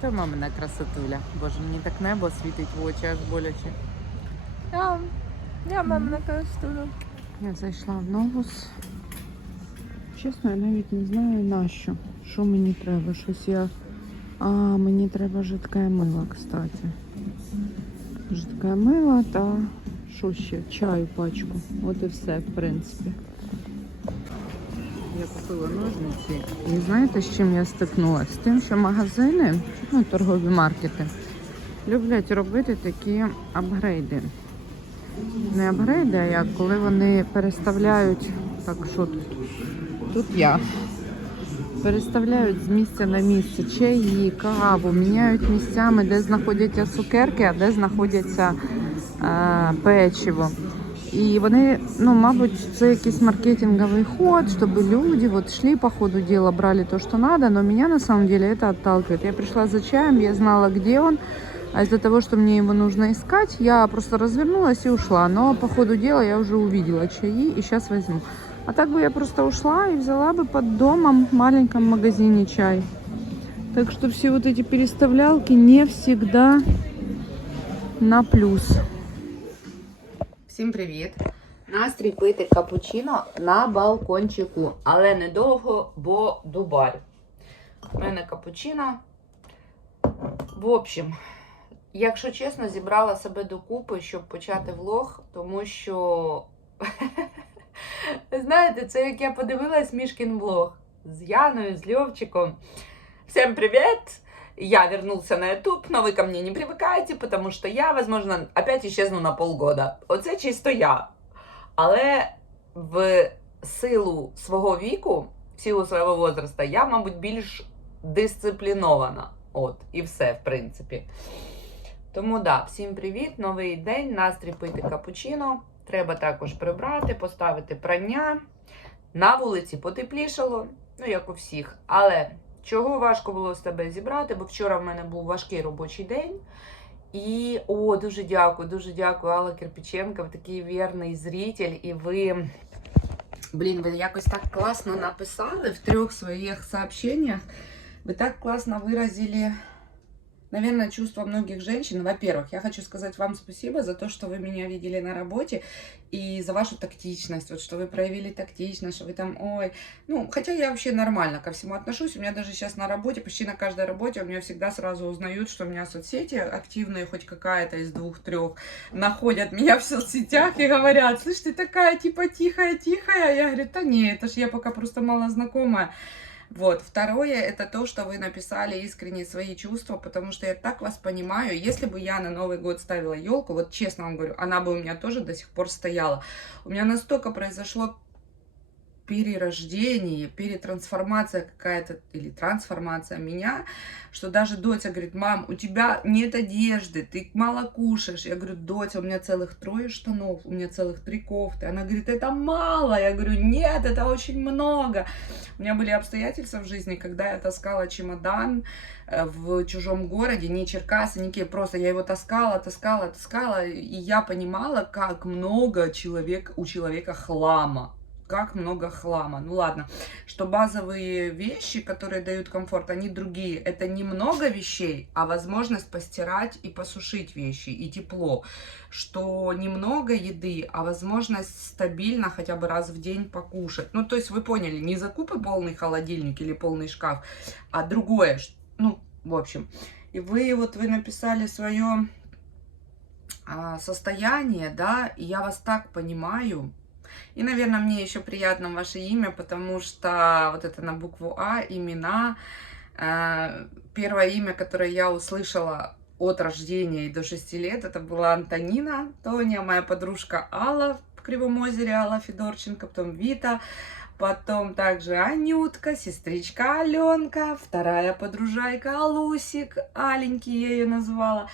Та мамина красотуля. Боже, мені так небо світить в очі, аж боляче. Ja mamma kan stå Я зайшла в Новус. Чесно, я навіть не знаю на що. Що мені треба? Щось я. А, мені треба жидке мило, кстати. Жидке мило та що ще? Чаю пачку. От і все, в принципі. Я купила ножниці. І знаєте, з чим я стикнулася? З тим, що магазини, ну, торгові маркети, люблять робити такі апгрейди не апгрейди, а як коли вони переставляють. Так, що тут? Я. Переставляють з місця на місце чаї, каву, міняють місцями, де знаходяться цукерки, а де знаходяться е, печиво. І вони, ну, мабуть, це якийсь маркетинговий ход, щоб люди вот шли по ходу дела, брали то, что надо, но меня на самом деле это отталкивает. Я пришла за чаем, я знала, где он, а из-за того, что мне его нужно искать, я просто развернулась и ушла. Но по ходу дела я уже увидела чаи и сейчас возьму. А так бы я просто ушла и взяла бы под домом в маленьком магазине чай. Так что все вот эти переставлялки не всегда на плюс. Всім привіт! Настрій пити капучино на балкончику, але недовго, бо дубар. У мене капучино. В общем, якщо чесно, зібрала себе докупи, щоб почати влог, тому що. Знаєте, це як я подивилась Мішкін влог з Яною, з Льовчиком. Всем привет! Я вернулся на YouTube, но вы ко мне не привыкайте, потому что я, возможно, опять исчезну на полгода. Оце чисто я. Але в силу свого віку, в силу свого возраста, я, мабуть, більш дисциплінована. От, і все, в принципі. Тому да, всім привіт, новий день, настрій пити капучино. Треба також прибрати, поставити прання. На вулиці потеплішало, ну як у всіх. Але чого важко було з тебе зібрати, бо вчора в мене був важкий робочий день. І о, дуже дякую, дуже дякую, Алла Кирпиченко, ви такий вірний зритель, і ви. Блін, ви якось так класно написали в трьох своїх сообщеннях. Ви так класно выразили, наверное, чувства многих женщин. Во-первых, я хочу сказать вам спасибо за то, что вы меня видели на работе и за вашу тактичность, вот что вы проявили тактичность, что вы там, ой, ну, хотя я вообще нормально ко всему отношусь, у меня даже сейчас на работе, почти на каждой работе у меня всегда сразу узнают, что у меня соцсети активные, хоть какая-то из двух-трех, находят меня в соцсетях и говорят, слышь, ты такая типа тихая-тихая, я говорю, да не, это ж я пока просто мало знакомая. Вот. Второе, это то, что вы написали искренне свои чувства, потому что я так вас понимаю. Если бы я на Новый год ставила елку, вот честно вам говорю, она бы у меня тоже до сих пор стояла. У меня настолько произошло перерождение, перетрансформация какая-то или трансформация меня, что даже Дотя говорит, мам, у тебя нет одежды, ты мало кушаешь. Я говорю, Дотя, у меня целых трое штанов, у меня целых три кофты. Она говорит, это мало. Я говорю, нет, это очень много. У меня были обстоятельства в жизни, когда я таскала чемодан э, в чужом городе, не Черкасы, не Киев, просто я его таскала, таскала, таскала, и я понимала, как много человек, у человека хлама как много хлама. Ну ладно, что базовые вещи, которые дают комфорт, они другие. Это не много вещей, а возможность постирать и посушить вещи, и тепло. Что немного еды, а возможность стабильно хотя бы раз в день покушать. Ну, то есть вы поняли, не закупы полный холодильник или полный шкаф, а другое. Ну, в общем. И вы вот вы написали свое состояние, да, и я вас так понимаю, и, наверное, мне еще приятно ваше имя, потому что вот это на букву А, имена. Э, Первое имя, которое я услышала от рождения и до 6 лет, это была Антонина Тоня, моя подружка Алла в Кривом озере, Алла Федорченко, потом Вита, потом также Анютка, сестричка Аленка, вторая подружайка Алусик, Аленький я ее назвала.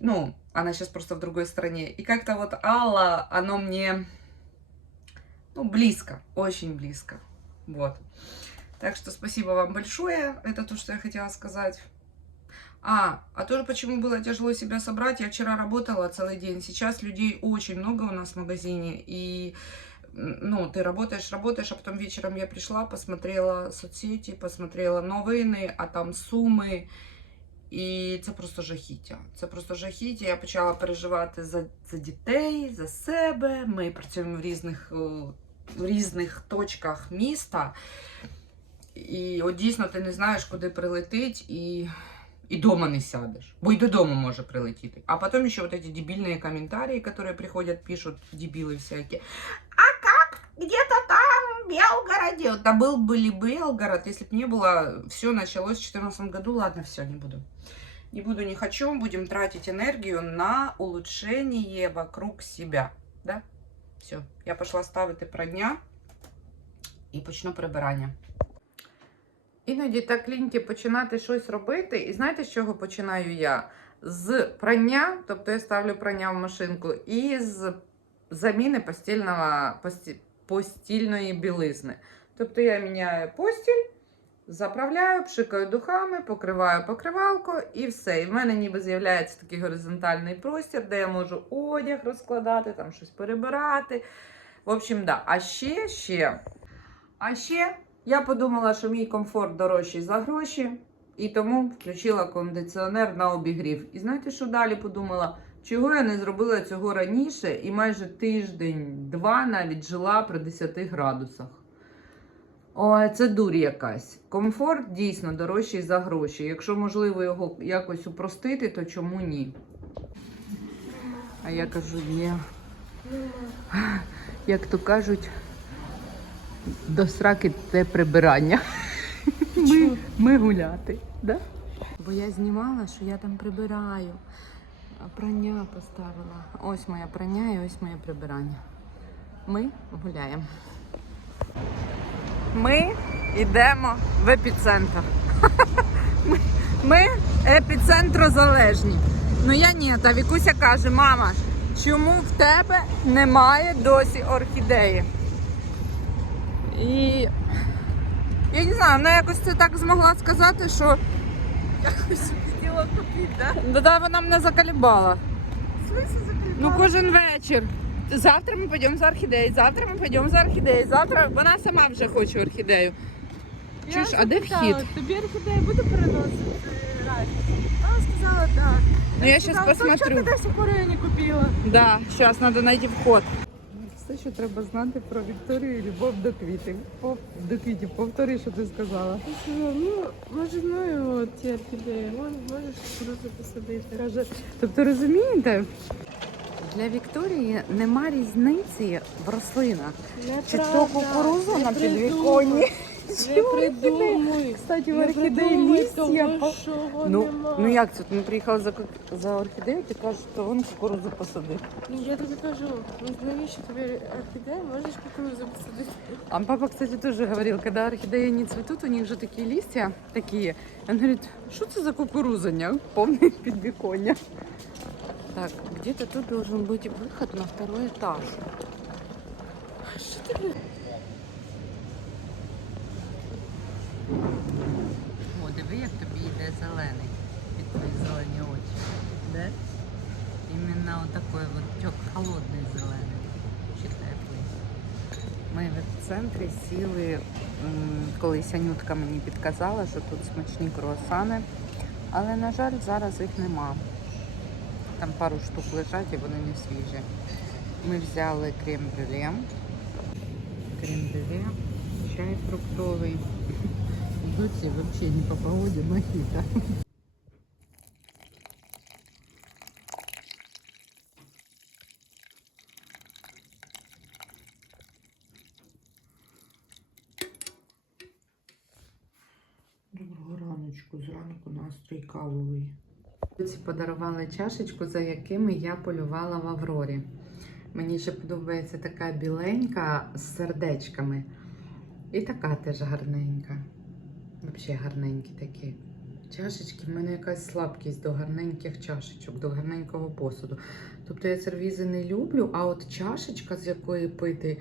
Ну, она сейчас просто в другой стране. И как-то вот Алла, оно мне ну, близко, очень близко. Вот. Так что спасибо вам большое. Это то, что я хотела сказать. А, а тоже почему было тяжело себя собрать. Я вчера работала целый день. Сейчас людей очень много у нас в магазине. И, м, ну, ты работаешь, работаешь, а потом вечером я пришла, посмотрела соцсети, посмотрела новины, а там суммы. І це просто жахіття. Це просто жахіття. Я почала переживати за, за дітей, за себе. Ми працюємо в різних, о, в різних точках міста. І от дійсно ти не знаєш, куди прилетить, і, і дома не сядеш. Бо й додому може прилетіти. А потім ще вот эти дебильные комментарии, которые приходят, пишут дебилы всякие. А как? Где-то там, в Белгороде. Да был бы ли Белгород, если бы не было, все началось в 2014 году. Ладно, все, не буду. Не буду, не хочу. Будем тратить энергию на улучшение вокруг себя. Да? Все, я пошла ставити прання і почну прибирання. Іноді так ліньки починати щось робити. І знаєте, з чого починаю я? З прання, тобто я ставлю прання в машинку, і з заміни постільного, пості, постільної білизни. Тобто я міняю постіль, заправляю, пшикаю духами, покриваю покривалку і все. І в мене ніби з'являється такий горизонтальний простір, де я можу одяг розкладати, там щось перебирати. В общем, да. А ще, ще. А ще я подумала, що мій комфорт дорожчий за гроші, і тому включила кондиціонер на обігрів. І знаєте, що далі подумала? Чого я не зробила цього раніше і майже тиждень-два навіть жила при 10 градусах. Ой, це дурь якась. Комфорт дійсно дорожчий за гроші. Якщо можливо його якось упростити, то чому ні? А я кажу, ні. Як то кажуть, до сраки те прибирання. Ми, ми гуляти. Да? Бо я знімала, що я там прибираю. Прання поставила. Ось моє прання і ось моє прибирання. Ми гуляємо. Ми йдемо в епіцентр. Ми, ми епіцентрозалежні. Ну я ні, та Вікуся каже, мама, чому в тебе немає досі орхідеї? І я не знаю, вона якось це так змогла сказати, що Якось хотіла купити, да? да, да, вона мене заколебала. В смысле закріпала? Ну кожен вечір. Завтра ми підемо за орхідеєю, завтра ми підемо за орхідеєю, завтра вона сама вже хоче орхідею. Я Чуєш, а де запитала, вхід? Тобі орхідею буде переносити разницю? Вона сказала, так. Ну я Сказала, «То Чого посмотрю. ти сих пор не купила? Да, зараз треба знайти вход. Все, що треба знати про Вікторію і любов до квітів. До квітів. Повтори, що ти сказала. Я сказала, ну, може, от ті орхідеї, Мож- можеш кукурудзу посадити. Каже, тобто розумієте? Для Вікторії нема різниці в рослинах. Чи то Неправда, кукуруза не на підвіконні? Не придумуй. Кстати, в орхідеї листя. по- Ну, ну як це? Ми приїхали за, ку- за орхідею, ти кажеш, що вон кукурудзу посадив. Ну, я тобі кажу, ну, навіщо тобі орхідея, можеш кукурудзу посадити. А папа, кстати, тоже говорил, когда орхидеи не цветут, у них же такие листья такие. Он говорит, что это за кукурузаня? Полное подвеконье. Так, где-то тут должен быть выход на второй этаж. Що ти О, диви, як тобі йде зелений під твої зелені очі. Де? Іменно отакий от тьок, холодний зелений. Чи теплий. Ми в епіцентрі сіли, м, колись Анютка мені підказала, що тут смачні круасани. Але, на жаль, зараз їх нема. Там пару штук лежать і вони не свіжі. Ми взяли крем-брюле. Крем-брюле, чай фруктовий. Доці взагалі не по погоді мохито. Подарували чашечку, за якими я полювала в Аврорі. Мені ще подобається така біленька з сердечками. І така теж гарненька. Взагалі гарненькі такі. Чашечки, в мене якась слабкість до гарненьких чашечок, до гарненького посуду. Тобто я сервізи не люблю, а от чашечка, з якої пити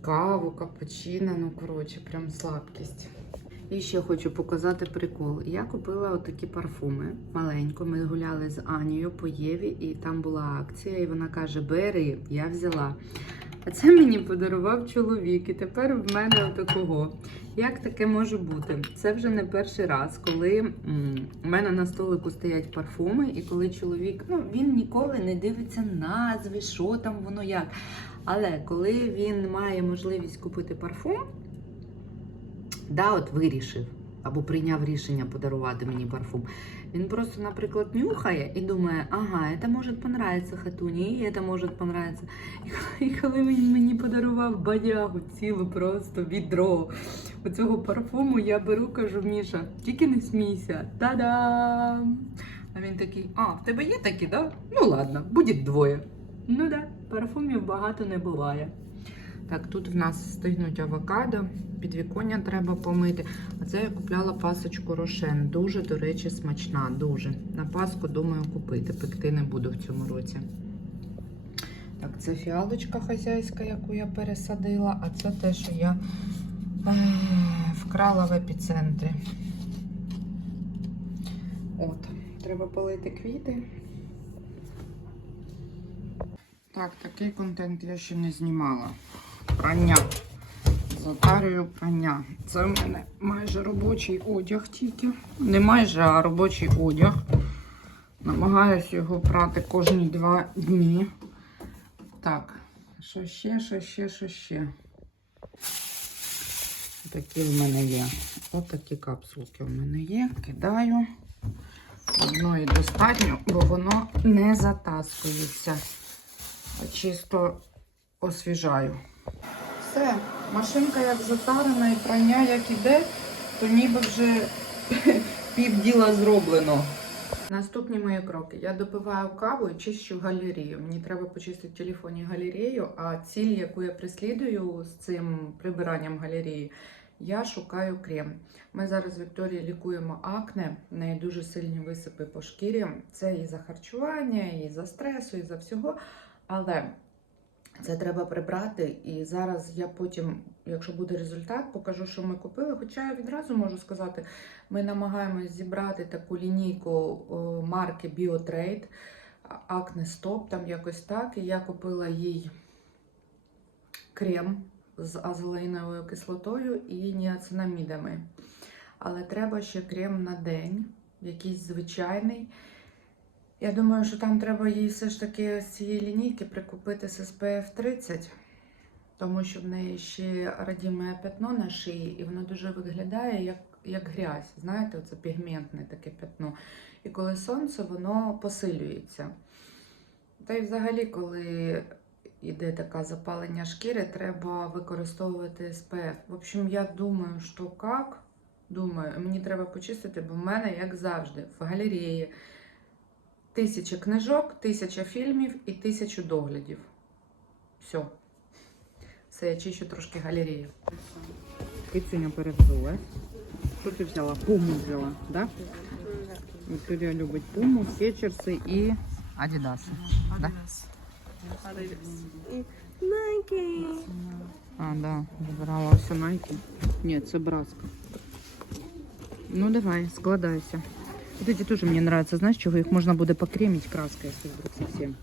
каву, капучино, ну коротше, прям слабкість. І ще хочу показати прикол. Я купила отакі парфуми маленько. Ми гуляли з Анією по Єві, і там була акція, і вона каже: Бери, я взяла. А це мені подарував чоловік, і тепер в мене отакого. Як таке може бути? Це вже не перший раз, коли у мене на столику стоять парфуми, і коли чоловік, ну він ніколи не дивиться назви, що там воно як. Але коли він має можливість купити парфум, да, от вирішив або прийняв рішення подарувати мені парфум. Він просто, наприклад, нюхає і думає, ага, це може понравиться хатуні, і це може понравиться. І коли, він мені подарував бадягу, цілу просто відро оцього парфуму, я беру, кажу, Міша, тільки не смійся. Та-дам! А він такий, а, в тебе є такі, да? Ну ладно, буде двоє. Ну да, парфумів багато не буває. Так, тут в нас стигнуть авокадо, підвіконня треба помити. А це я купляла пасочку Рошен. Дуже, до речі, смачна. Дуже. На Пасху думаю купити. Пекти не буду в цьому році. Так, це фіалочка хазяйська, яку я пересадила, а це те, що я е, вкрала в епіцентрі. От, треба полити квіти. Так, такий контент я ще не знімала. Прання. Затарюю прання. Це в мене майже робочий одяг тільки. Не майже, а робочий одяг. Намагаюсь його прати кожні два дні. Так, що ще, що ще, що ще. Такі в мене є. Ось такі капсулки в мене є. Кидаю. Одної достатньо, бо воно не затаскується. А чисто освіжаю. Все, машинка як затарена і прання як іде, то ніби вже пів діла зроблено. Наступні мої кроки. Я допиваю каву і чищу галерею. Мені треба почистити в телефоні галерею, а ціль, яку я преслідую з цим прибиранням галереї, я шукаю крем. Ми зараз з Вікторією лікуємо акне, в неї дуже сильні висипи по шкірі. Це і за харчування, і за стресу, і за всього. Але це треба прибрати. І зараз я потім, якщо буде результат, покажу, що ми купили. Хоча я відразу можу сказати, ми намагаємось зібрати таку лінійку марки BioTrade, Acne Stop, там якось так. І я купила їй крем з азолеїновою кислотою і ніацинамідами. Але треба ще крем на день, якийсь звичайний. Я думаю, що там треба їй все ж таки з цієї лінійки прикупити з SPF 30, тому що в неї ще радіме пятно на шиї, і воно дуже виглядає як, як грязь. Знаєте, оце пігментне таке пятно. І коли сонце, воно посилюється. Та й взагалі, коли йде таке запалення шкіри, треба використовувати SPF. В общем, я думаю, що як. Думаю, мені треба почистити, бо в мене, як завжди, в галереї тисяча книжок, тисяча фільмів і тисячу доглядів. Все. Все, я чищу трошки галерею. Кицюня перевзулась. Що ти взяла? Пуму взяла, да? Вікторія любить пуму, скетчерси і адідаси. Да? Найки. А, да, вибирала ось Nike. Ні, це Браска. Ну давай, складайся. Вот эти тоже мне нравятся. Знаешь, чего их можно будет покремить краской, если вдруг совсем.